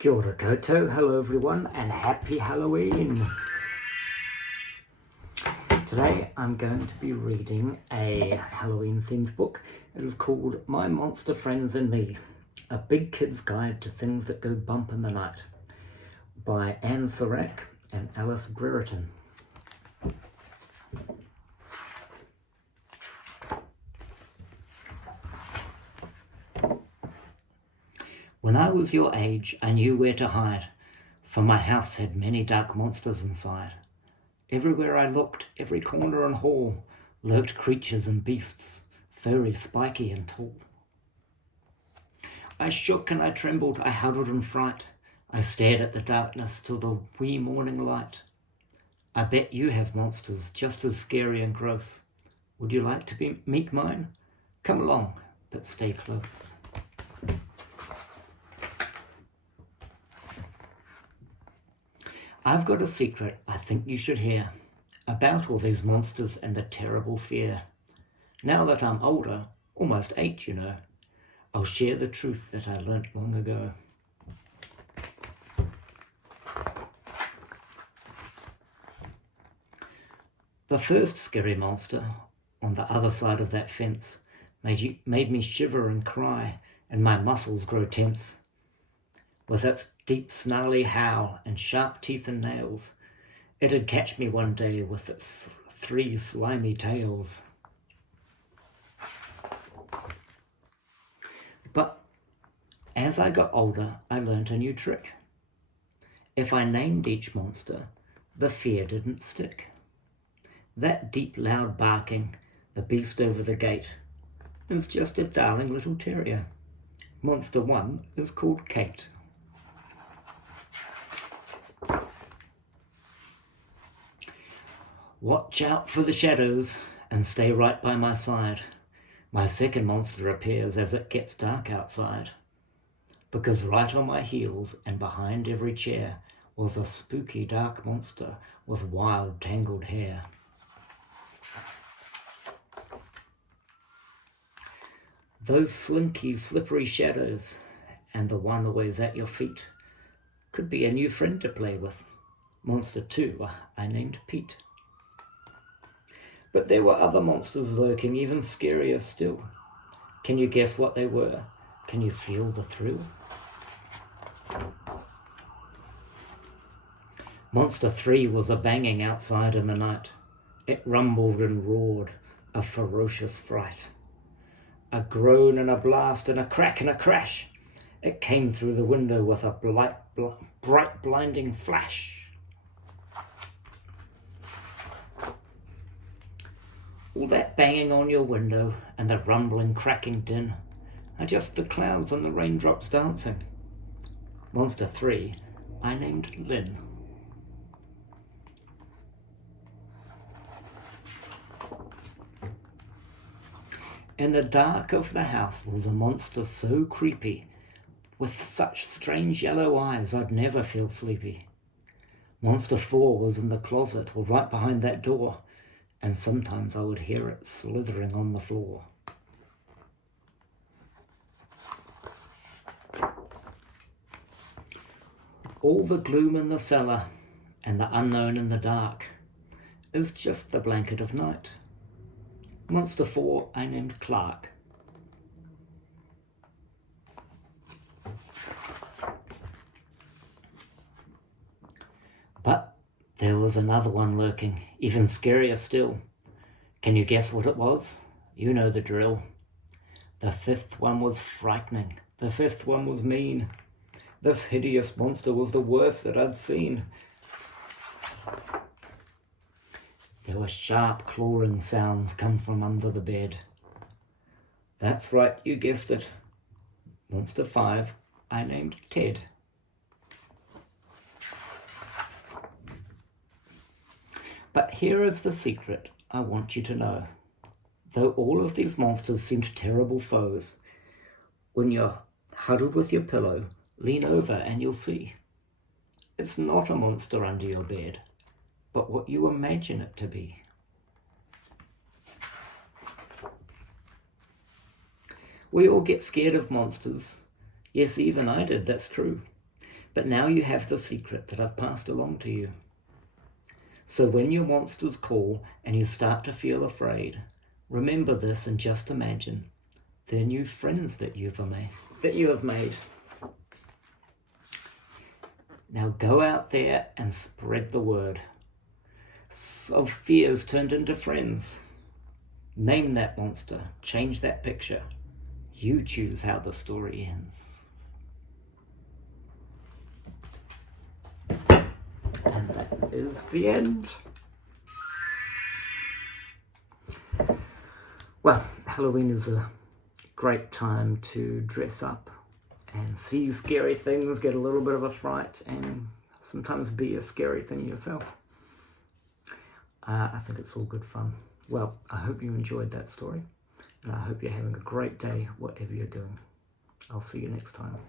Kia ora koutou, hello everyone, and happy Halloween! Today I'm going to be reading a Halloween themed book. It is called My Monster Friends and Me, a big kid's guide to things that go bump in the night, by Sarac and Alice Brereton. When I was your age, I knew where to hide, for my house had many dark monsters inside. Everywhere I looked, every corner and hall, lurked creatures and beasts, furry, spiky and tall. I shook and I trembled, I huddled in fright. I stared at the darkness till the wee morning light. I bet you have monsters just as scary and gross. Would you like to meet mine? Come along, but stay close. I've got a secret I think you should hear about all these monsters and the terrible fear. Now that I'm older, almost 8, you know, I'll share the truth that I learnt long ago. The first scary monster on the other side of that fence made me shiver and cry, and my muscles grow tense. With its deep snarly howl and sharp teeth and nails, it'd catch me one day with its 3 slimy tails. But as I got older, I learnt a new trick. If I named each monster, the fear didn't stick. That deep, loud barking, the beast over the gate, is just a darling little terrier. Monster 1 is called Kate. Watch out for the shadows and stay right by my side. My second monster appears as it gets dark outside, because right on my heels and behind every chair was a spooky dark monster with wild tangled hair. Those slinky, slippery shadows and the one always at your feet could be a new friend to play with. Monster 2 I named Pete. But there were other monsters lurking, even scarier still. Can you guess what they were? Can you feel the thrill? Monster 3 was a banging outside in the night. It rumbled and roared, a ferocious fright. A groan and a blast and a crack and a crash. It came through the window with a bright blinding flash. All that banging on your window and the rumbling, cracking din are just the clouds and the raindrops dancing. Monster 3 I named Lynn. In the dark of the house was a monster so creepy, with such strange yellow eyes I'd never feel sleepy. Monster 4 was in the closet or right behind that door, and sometimes I would hear it slithering on the floor. All the gloom in the cellar and the unknown in the dark is just the blanket of night. Monster 4 I named Clark. But there was another one lurking, even scarier still. Can you guess what it was? You know the drill. The 5th one was frightening. The 5th one was mean. This hideous monster was the worst that I'd seen. There were sharp clawing sounds come from under the bed. That's right, you guessed it. Monster 5 I named Ted. But here is the secret I want you to know. Though all of these monsters seemed terrible foes, when you're huddled with your pillow, lean over and you'll see. It's not a monster under your bed, but what you imagine it to be. We all get scared of monsters. Yes, even I did, that's true. But now you have the secret that I've passed along to you. So when your monsters call and you start to feel afraid, remember this and just imagine they're new friends that you have made. Now go out there and spread the word. Of fears turned into friends. Name that monster, change that picture. You choose how the story ends. And that is the end. Well, Halloween is a great time to dress up and see scary things, get a little bit of a fright, and sometimes be a scary thing yourself. I think it's all good fun. Well, I hope you enjoyed that story, and I hope you're having a great day, whatever you're doing. I'll see you next time.